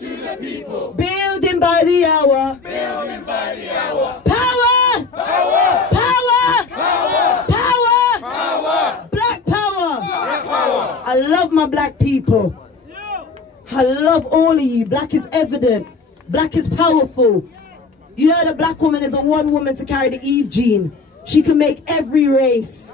to the people. Building by the hour. Building by the hour. Power! Power! Power! Power! Power! Power! Black power! Black power! I love my black people. I love all of you. Black is evident. Black is powerful. You heard a black woman is a one woman to carry the Eve gene. She can make every race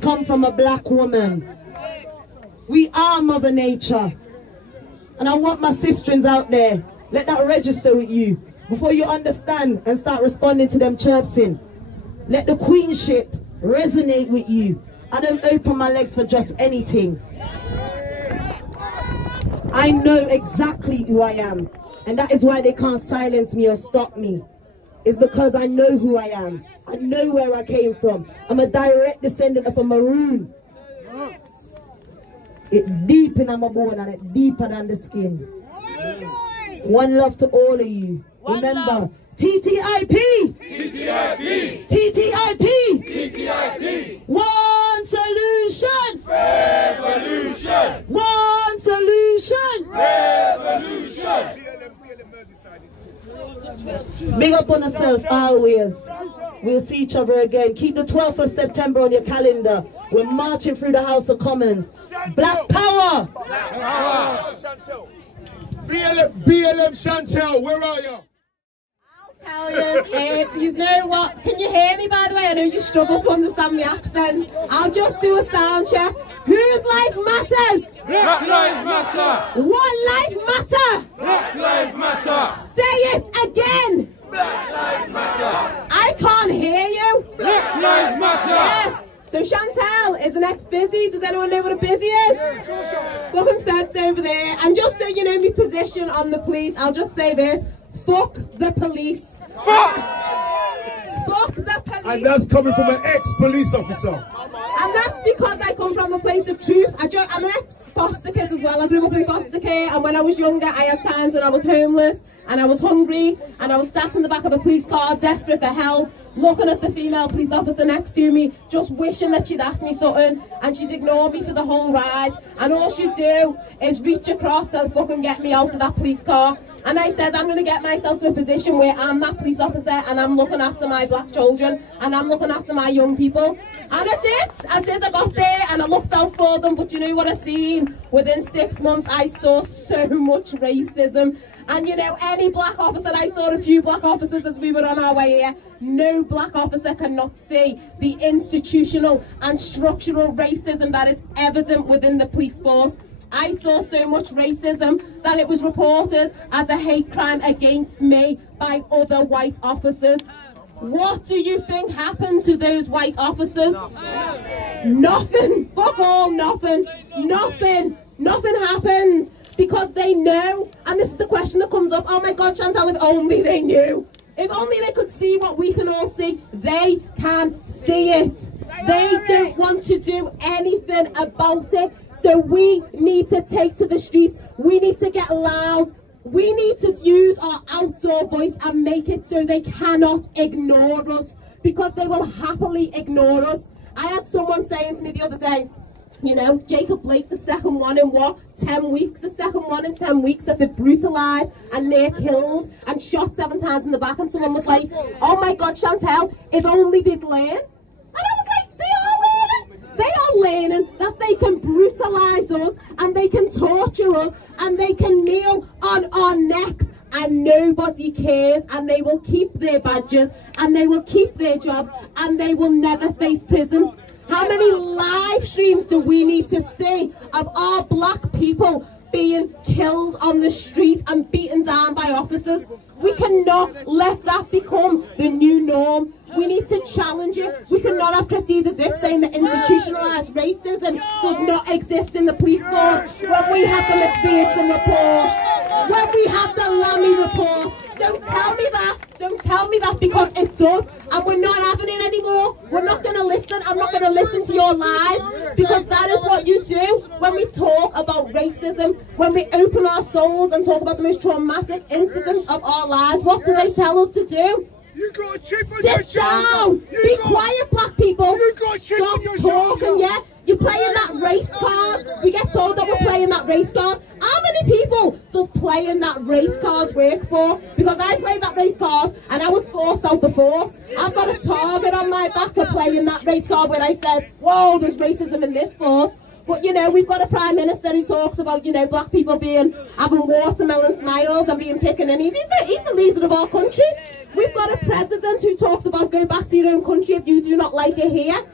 come from a black woman. We are Mother Nature. And I want my sisterins out there, let that register with you. Before you understand and start responding to them chirpsing, let the queenship resonate with you. I don't open my legs for just anything. I know exactly who I am. And that is why they can't silence me or stop me. It's because I know who I am. I know where I came from. I'm a direct descendant of a maroon. It's deep in my bone and it's deeper than the skin. One love to all of you. Remember, TTIP! TTIP! TTIP! TTIP! One solution! Revolution! One solution! Revolution! Big up on yourself always. We'll see each other again. Keep the 12th of September on your calendar. We're marching through the House of Commons. Black power! Black power! Chantelle. BLM Chantelle, where are you? Tell you know what? Can you hear me, by the way? I know you struggle to understand the accent. I'll just do a sound check. Whose life matters? Black lives matter! One life matter? Black lives matter! Say it again! Black lives matter! I can't hear you! Black lives matter! Yes! So Chantelle is an ex-busy. Does anyone know what a busy is? Fucking feds over there. And just so you know my position on the police, I'll just say this. Fuck the police. Fuck! Fuck the police. And that's coming from an ex-police officer. And that's because I come from a place of truth. I'm an ex-foster kid as well. I grew up in foster care, and when I was younger, I had times when I was homeless, and I was hungry, and I was sat in the back of a police car, desperate for help, looking at the female police officer next to me, just wishing that she'd ask me something, and she'd ignore me for the whole ride, and all she'd do is reach across to fucking get me out of that police car. And I said, I'm going to get myself to a position where I'm that police officer and I'm looking after my black children and I'm looking after my young people. And I did. I got there and I looked out for them. But you know what I seen? Within 6 months, I saw so much racism. And you know, any black officer, I saw a few black officers as we were on our way here. No black officer cannot see the institutional and structural racism that is evident within the police force. I saw so much racism that it was reported as a hate crime against me by other white officers. What do you think happened to those white officers? Nothing. Fuck all, nothing. Nothing. Nothing happened. Because they know, and this is the question that comes up, oh my God, Chantelle, if only they knew. If only they could see what we can all see. They can see it. They don't want to do anything about it. So we need to take to the streets. We need to get loud. We need to use our outdoor voice and make it so they cannot ignore us, because they will happily ignore us. I had someone saying to me the other day, you know, Jacob Blake, the second one in what? 10 weeks, the second one in 10 weeks that they've brutalised and near killed and shot 7 times in the back. And someone was like, oh my God, Chantelle, if only they'd learn. And I was like, they are learning. They are learning that they can brutalise us and they can torture us and they can kneel on our necks and nobody cares, and they will keep their badges and they will keep their jobs and they will never face prison. How many live streams do we need to see of our black people being killed on the street and beaten down by officers? We cannot let that become the new norm. We need to challenge it. We cannot have Cressida Dick saying that institutionalised racism does not exist in the police force when we have the McPherson report, when we have the Lammy report. Don't tell me that. Don't tell me that, because it does, and we're not having it anymore. We're not going to listen. I'm not going to listen to your lies, because that is what you do when we talk about racism, when we open our souls and talk about the most traumatic incidents of our lives. What do they tell us to do? You got a chip on your Sit down. Be quiet, black people. Stop talking, yeah? You're playing that race card. We get told that we're playing that race card. How many people playing that race card work for? Because I played that race card and I was forced out the force. I've got a target on my back for playing that race card where I said, whoa, there's racism in this force. But, you know, we've got a Prime Minister who talks about, you know, black people having watermelon smiles and being picking and he's the leader of our country. We've got a president who talks about going back to your own country if you do not like it here.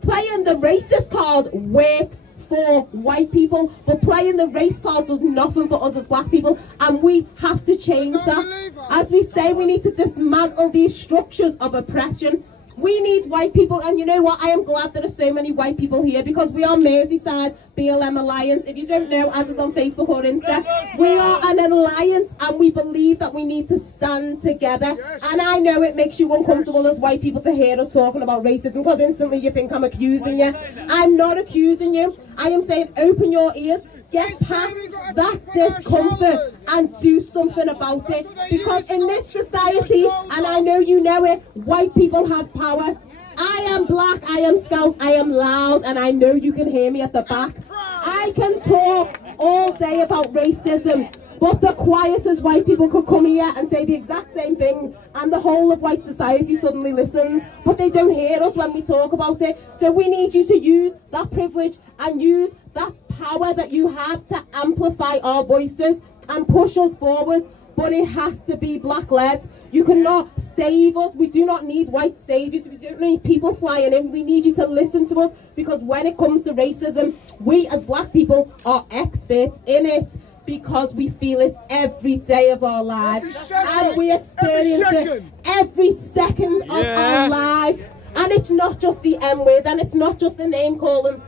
Playing the racist card works for white people, but playing the race card does nothing for us as black people, and we have to change that. As we say, we need to dismantle these structures of oppression. We need white people, and you know what, I am glad there are so many white people here because we are Merseyside BLM Alliance. If you don't know, add us on Facebook or Insta. We are an alliance and we believe that we need to stand together. And I know it makes you uncomfortable as white people to hear us talking about racism because instantly you think I'm accusing you. I'm not accusing you. I am saying open your ears. Get past that discomfort and do something about it. Because in this society, and I know you know it, white people have power. I am black, I am scout, I am loud, and I know you can hear me at the back. I can talk all day about racism, but the quietest white people could come here and say the exact same thing, and the whole of white society suddenly listens, but they don't hear us when we talk about it. So we need you to use that privilege and use that power that you have to amplify our voices and push us forward, but it has to be black-led. You cannot save us. We do not need white saviors. We don't need people flying in. We need you to listen to us, because when it comes to racism, we as black people are experts in it because we feel it every day of our lives, and we experience it every second of our lives. And it's not just the M-word, and it's not just the name calling.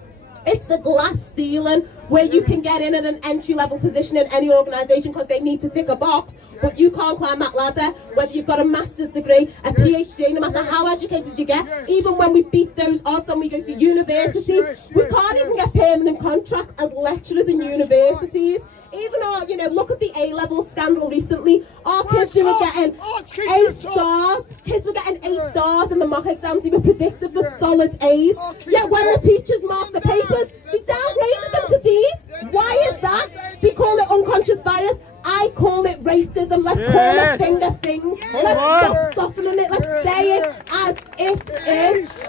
It's the glass ceiling where you can get in at an entry-level position in any organisation because they need to tick a box, but you can't climb that ladder, whether you've got a master's degree, a PhD, no matter how educated you get. Even when we beat those odds and we go to university, we can't even get permanent contracts as lecturers in universities. Even our, you know, look at the A-level scandal recently. Our kids were getting A stars. Kids were getting A stars in the mock exams. They were predicted for solid A's. Yet when the teachers mark the papers, they downgraded them to D's. Why is that? We call it unconscious bias. I call it racism. Let's call a thing a thing. Let's stop softening it. Let's say it as it is.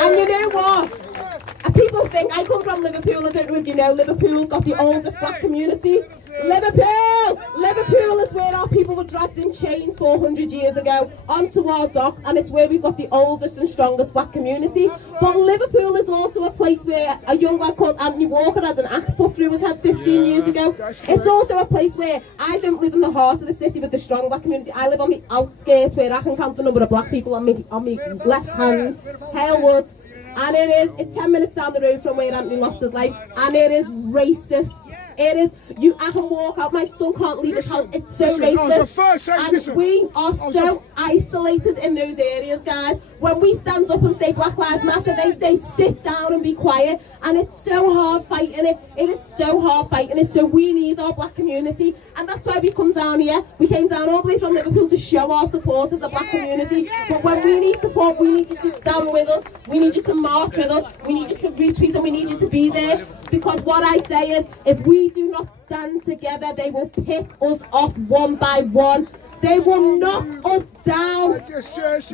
And you know what? People think, I come from Liverpool, I don't know if you know, Liverpool's got the oldest black community. Liverpool is where our people were dragged in chains 400 years ago onto our docks, and it's where we've got the oldest and strongest black community. But Liverpool is also a place where a young lad called Anthony Walker had an axe put through his head 15 years ago. It's also a place where I don't live in the heart of the city with the strong black community. I live on the outskirts where I can count the number of black people on my left hand, Halewood. And it's 10 minutes down the road from where Anthony lost his life, and it is racist. It is, I can walk out, my son can't leave his house, it's so racist. And we are so isolated in those areas, guys. When we stand up and say Black Lives Matter, they say sit down and be quiet, and it's so hard fighting it. It is so hard fighting it, so we need our black community, and that's why we come down here. We came down all the way from Liverpool to show our support as a black community, but when we need support, we need you to stand with us, we need you to march with us, we need you to retweet, and we need you to be there, because what I say is, if we do not stand together, they will pick us off one by one. They will knock us down.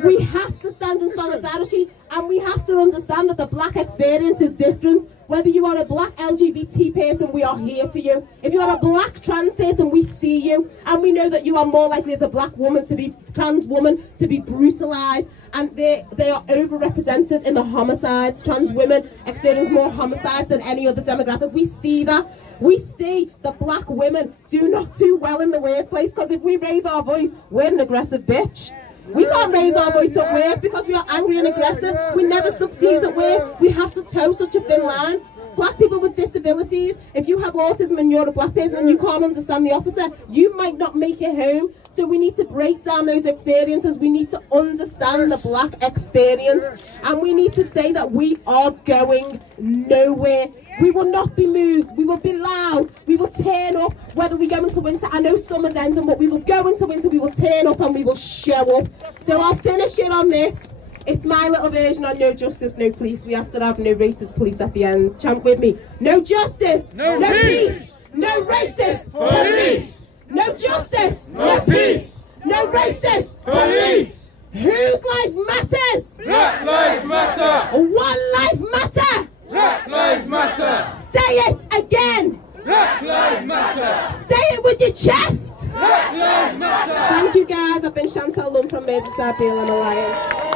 We have to stand in solidarity, and we have to understand that the black experience is different. Whether you are a black LGBT person, we are here for you. If you are a black trans person, we see you. And we know that you are more likely as a black woman to be, trans woman, to be brutalised. And they are overrepresented in the homicides. Trans women experience more homicides than any other demographic. We see that. We see that black women do not do well in the workplace, because if we raise our voice, we're an aggressive bitch. We can't raise our voice at work because we are angry and aggressive. We never succeed at work. We have to toe such a thin line. Black people with disabilities, if you have autism and you're a black person and you can't understand the officer, you might not make it home. So we need to break down those experiences. We need to understand the black experience. And we need to say that we are going nowhere. We will not be moved. We will be loud. We will turn up whether we go into winter. I know summer's ending, but we will go into winter. We will turn up and we will show up. So I'll finish it on this. It's my little version on no justice, no police. We have to have no racist police at the end. Chant with me. No justice, no peace, no racist police. No justice. No peace. No racist. Police. Whose life matters? Black lives matter. One life matter. Black lives matter. Say it again. Black lives matter. Say it with your chest. Black lives matter. Thank you guys. I've been Chantelle Lunt from Merseyside, BLM Alliance.